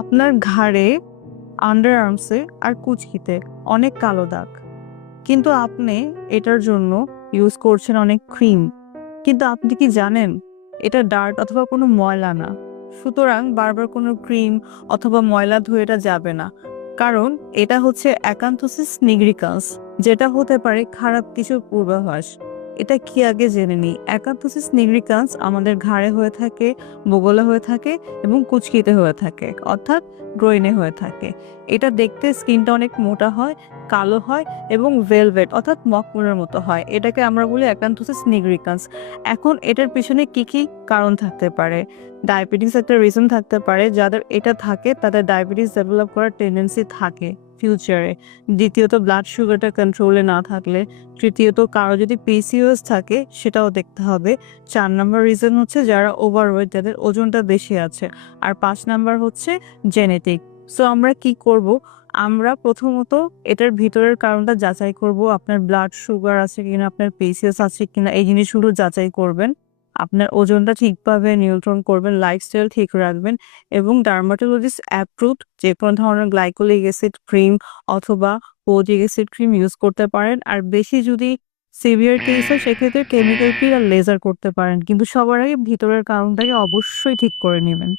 আপনার ঘাড়ে, আন্ডার আর্মসে আর কুঁচকিতে অনেক কালো দাগ। কিন্তু আপনি এটার জন্য ইউজ করছেন অনেক ক্রিম। কিন্তু আপনি কি জানেন এটা ডার্ট অথবা কোনো ময়লা না। সুতরাং বারবার কোনো ক্রিম অথবা ময়লা ধুয়ে এটা যাবে না, কারণ এটা হচ্ছে অ্যাকান্থোসিস নিগ্রিকান্স, যেটা হতে পারে খারাপ কিছুর পূর্বাভাস। এটা কি আগে জেনে নিই। অ্যাকান্থোসিস নিগ্রিকান্স আমাদের ঘাড়ে হয়ে থাকে, বগলে হয়ে থাকে এবং কুঁচকিতে হয়ে থাকে, অর্থাৎ গ্রোইনে হয়ে থাকে। এটা দেখতে স্কিনটা অনেক মোটা হয়, কালো হয় এবং ভেলভেট অর্থাৎ মকমলের মতো হয়। এটাকে আমরা বলি অ্যাকান্থোসিস নিগ্রিকান্স। এখন এটার পিছনে কি কি কারণ থাকতে পারে? ডায়াবেটিস একটা রিজন থাকতে পারে। যাদের এটা থাকে তাদের ডায়াবেটিস ডেভেলপ করার টেন্ডেন্সি থাকে ফিউচারে। দ্বিতীয়ত ব্লাড সুগারটা কন্ট্রোলে না থাকলে। তৃতীয়ত কারো যদি পিসিওএস থাকে সেটাও দেখতে হবে। 4 নম্বর রিজন হচ্ছে যারা ওভারওয়েট, যাদের ওজনটা বেশি আছে। আর 5 নম্বর হচ্ছে জেনেটিক। সো আমরা কি করব? আমরা প্রথমত এটার ভিতরের কারণটা যাচাই করব। আপনার ব্লাড সুগার আছে কিনা, আপনার পিসিওএস আছে কিনা, এই জিনিসগুলো যাচাই করবেন। আপনার ওজনটা ঠিকভাবে নিয়ন্ত্রণ করবেন, লাইফস্টাইল ঠিক রাখবেন এবং ডার্মাটোলজিস্ট অ্যাপ্রুভড যে কোনো ধরনের গ্লাইকোলিক অ্যাসিড ক্রিম অথবা কোজিক অ্যাসিড ক্রিম ইউজ করতে পারেন। আর বেশি যদি সিভিয়ার কেস হয় সেক্ষেত্রে কেমিক্যাল পিল আর লেজার করতে পারেন, কিন্তু সবার আগে ভিতরের কারণটাকে অবশ্যই ঠিক করে নেবেন।